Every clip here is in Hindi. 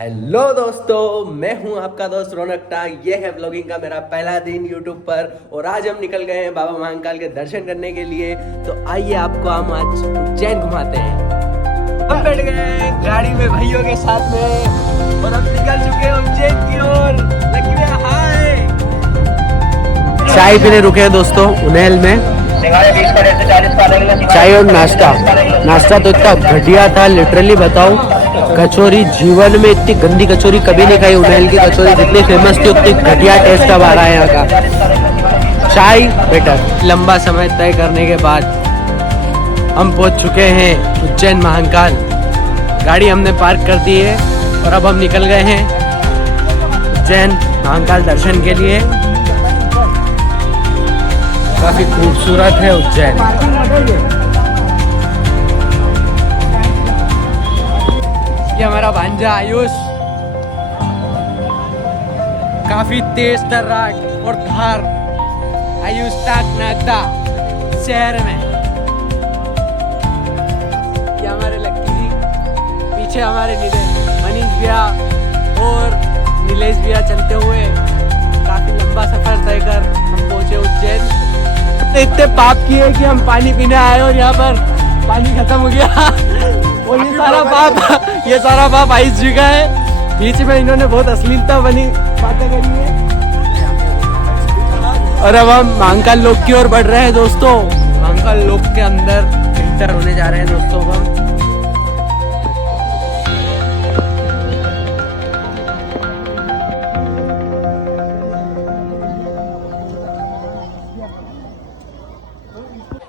हेलो दोस्तों, मैं हूं आपका दोस्त रौनक टाग। ये है व्लॉगिंग का मेरा पहला दिन यूट्यूब पर और आज हम निकल गए हैं बाबा महाकाल के दर्शन करने के लिए। तो आइए आपको हम आज उज्जैन घुमाते हैं। हम बैठ गए हैं गाड़ी में भैयों के साथ में और हम निकल चुके हैं उज्जैन की ओर। लकी भैया हाय। चाय पीने रुके हैं दोस्तों उन्हेल में। चाय और नाश्ता तो इतना घटिया था, लिटरली बताऊं। कचौरी जीवन में इतनी गंदी कचौरी कभी नहीं खाई। उन्हेल की कचौरी जितनी फेमस थी उतनी घटिया टेस्ट अब आ रहा है यहाँ का। चाय बेटर। लंबा समय तय करने के बाद हम पहुंच चुके हैं उज्जैन महाकाल। गाड़ी हमने पार्क कर दी है और अब हम निकल गए हैं उज्जैन महाकाल दर्शन के लिए। काफी खूबसूरत है उज्जैन। ये हमारा भांजा आयुष काफी तेज तर्राट और धार आयुष तक नागदा शहर में। ये हमारे लक्की जी, पीछे हमारे मनीष भैया और नीलेश भैया चलते हुए काफी लंबा सफर तय कर हम पहुंचे उज्जैन। इतने पाप किए कि हम पानी पीने आए और यहाँ पर पानी खत्म हो गया और ये सारा पाप आयुष जी का है। बीच में इन्होंने बहुत अश्लीलता बनी बातें करी है और अब हम महाकाल लोक की ओर बढ़ रहे हैं दोस्तों। महाकाल लोक के अंदर एंटर होने जा रहे हैं दोस्तों हम।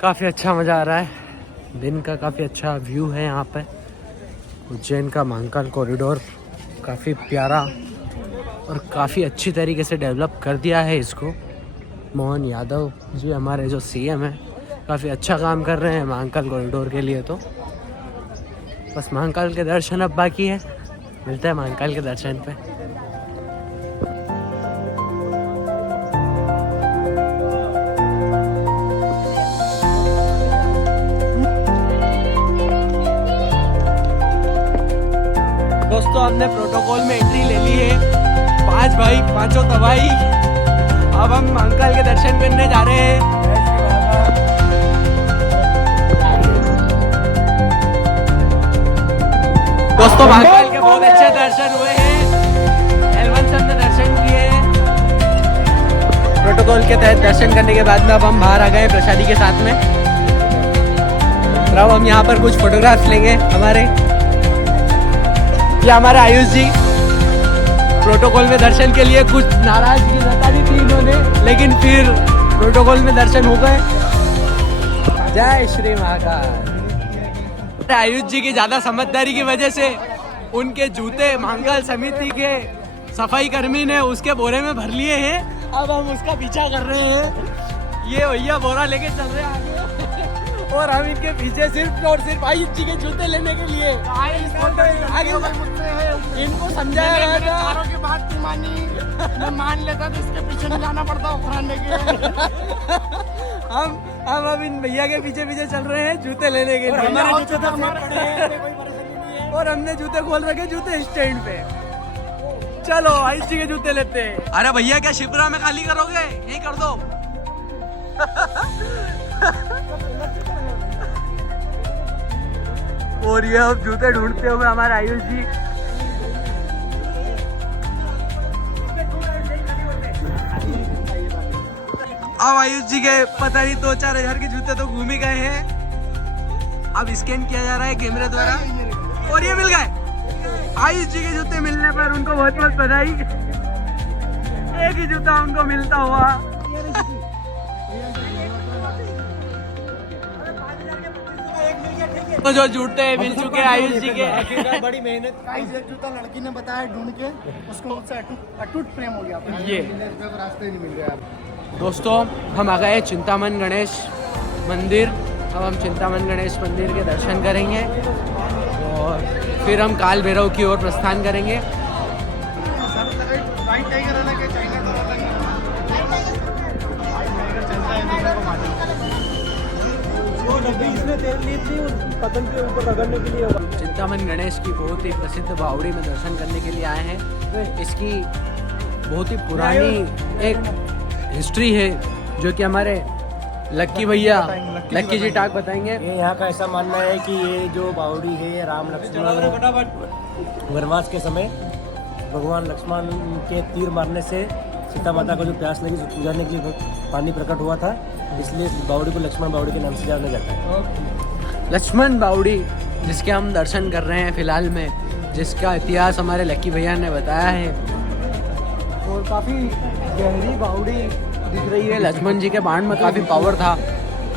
काफ़ी अच्छा मज़ा आ रहा है। दिन का काफ़ी अच्छा व्यू है यहाँ पे। उज्जैन का महाकाल कॉरिडोर काफ़ी प्यारा और काफ़ी अच्छी तरीके से डेवलप कर दिया है इसको। मोहन यादव जी हमारे जो सीएम हैं काफ़ी अच्छा काम कर रहे हैं महाकाल कॉरिडोर के लिए। तो बस महाकाल के दर्शन अब बाकी है। मिलते हैं महाकाल के दर्शन पे। दोस्तों हमने प्रोटोकॉल में एंट्री ले ली है। 5 भाई 5 तबाही। अब हम महाकाल के दर्शन करने जा रहे हैं। दोस्तों महाकाल के बहुत अच्छे दर्शन हुए हैं। एलवन सर ने दर्शन किए। प्रोटोकॉल के तहत दर्शन करने के बाद में अब हम बाहर आ गए प्रसादी के साथ में। अब हम यहाँ पर कुछ फोटोग्राफ्स लेंगे हमारे। ये हमारे आयुष जी प्रोटोकॉल में दर्शन के लिए कुछ नाराजगी जता दी थी इन्होंने, लेकिन फिर प्रोटोकॉल में दर्शन हो गए। जय श्री महाकाल। आयुष जी की ज्यादा समझदारी की वजह से उनके जूते महाकाल समिति के सफाई कर्मी ने उसके बोरे में भर लिए हैं। अब हम उसका पीछा कर रहे हैं। ये भैया बोरा लेके चल रहे हैं आगे और हम इनके पीछे सिर्फ और सिर्फ आयुष जी के जूते लेने के लिए आगे इनको समझाया गया था। चारों की बात नहीं मानी, मैं मान लेता तो इसके पीछे नहीं जाना पड़ता उखराने के। हम अब इन भैया के पीछे पीछे चल रहे हैं जूते लेने के लिए। हमारे जूते और हमने जूते खोल रखे जूते स्टैंड पे। चलो आयुष जी के जूते लेते हैं। अरे भैया क्या शिप्रा में खाली करोगे? यही कर दो। और ये अब जूते ढूंढते हुए हमारे आयुष जी। अब आयुष जी के पता नहीं 2-4 हजार के जूते तो घूम ही गए हैं। अब स्कैन किया जा रहा है कैमरे द्वारा और ये मिल गए। आयुष जी के जूते मिलने पर उनको बहुत बहुत बधाई। एक ही जूता उनको मिलता हुआ। तो जो जूते मिल चुके आयुष जी के। बड़ी मेहनत का एक जूता लड़की ने बताया ढूंढ के, उसको उससे अटूट प्रेम हो गया। ये रास्ते नहीं मिल रहे। दोस्तों हम आ गए चिंतामन गणेश मंदिर। अब हम चिंतामन गणेश मंदिर के दर्शन करेंगे और फिर हम काल भैरव की ओर प्रस्थान करेंगे। वो डब्बी इसने तेल ली थी उस पतंग के ऊपर रगड़ने के लिए। चिंतामन गणेश की बहुत ही प्रसिद्ध बावड़ी में दर्शन करने के लिए आए हैं। इसकी बहुत ही पुरानी एक हिस्ट्री है जो कि हमारे लक्की भैया लक्की जी टाक बताएंगे। ये यहाँ का ऐसा मानना है कि ये जो बावड़ी है ये राम लक्ष्मण वनवास के समय भगवान लक्ष्मण के तीर मारने से सीता माता को जो प्यास लगी बुझाने के लिए पानी प्रकट हुआ था, इसलिए इस बावड़ी को लक्ष्मण बावड़ी के नाम से जाना जाता है। लक्ष्मण बावड़ी जिसके हम दर्शन कर रहे हैं फिलहाल में, जिसका इतिहास हमारे लक्की भैया ने बताया है, और काफ़ी गहरी बावड़ी दिख रही है। लक्ष्मण जी के बाण में काफ़ी पावर था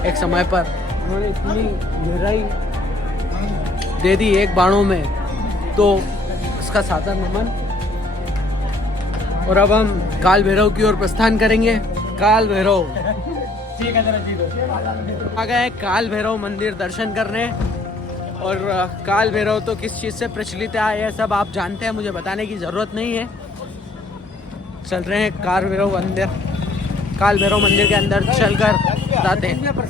एक समय पर, उन्होंने इतनी गहराई दे दी एक बाणों में, तो इसका सादर नमन। और अब हम काल भैरव की ओर प्रस्थान करेंगे। काल भैरव आ गए काल भैरव मंदिर दर्शन करने। और काल भैरव तो किस चीज़ से प्रचलित है यह सब आप जानते हैं, मुझे बताने की ज़रूरत नहीं है। चल रहे हैं काल भैरव मंदिर के अंदर चलकर बताते हैं।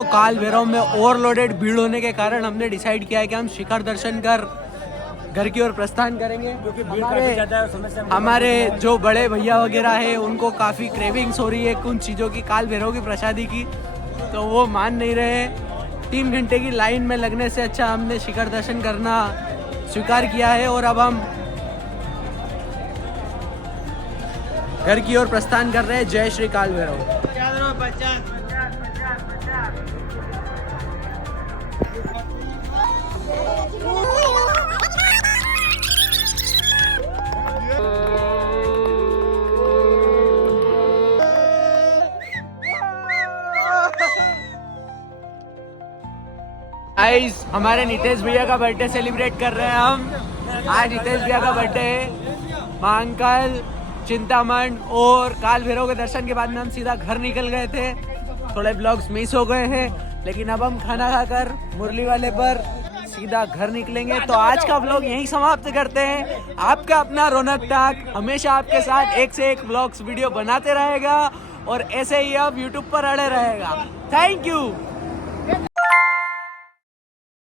काल भैरव में ओवरलोडेड भीड़ होने के कारण हमने डिसाइड किया है कि हम शिखर दर्शन कर घर की ओर प्रस्थान करेंगे, क्योंकि हमारे जो बड़े भैया वगैरह है उनको काफ़ी क्रेविंग्स हो रही है कुछ चीज़ों की, काल भैरव की प्रसादी की, तो वो मान नहीं रहे। 3 घंटे की लाइन में लगने से अच्छा हमने शिखर दर्शन करना स्वीकार किया है। और अब हम घर की ओर प्रस्थान कर रहे हैं। जय श्री काल भैरव। गाइस, हमारे नितेश भैया का बर्थडे सेलिब्रेट कर रहे हैं हम। आज नितेश भैया का बर्थडे है। महाकाल, चिंतामन और काल भैरव के दर्शन के बाद में हम सीधा घर निकल गए थे। थोड़े ब्लॉग्स मिस हो गए हैं, लेकिन अब हम खाना खाकर मुरली वाले पर सीधा घर निकलेंगे। तो आज का ब्लॉग यहीं समाप्त करते हैं। आपका अपना रौनक टाक हमेशा आपके साथ एक से एक ब्लॉग्स वीडियो बनाते रहेगा और ऐसे ही अब यूट्यूब पर अड़े रहेगा। Thank you.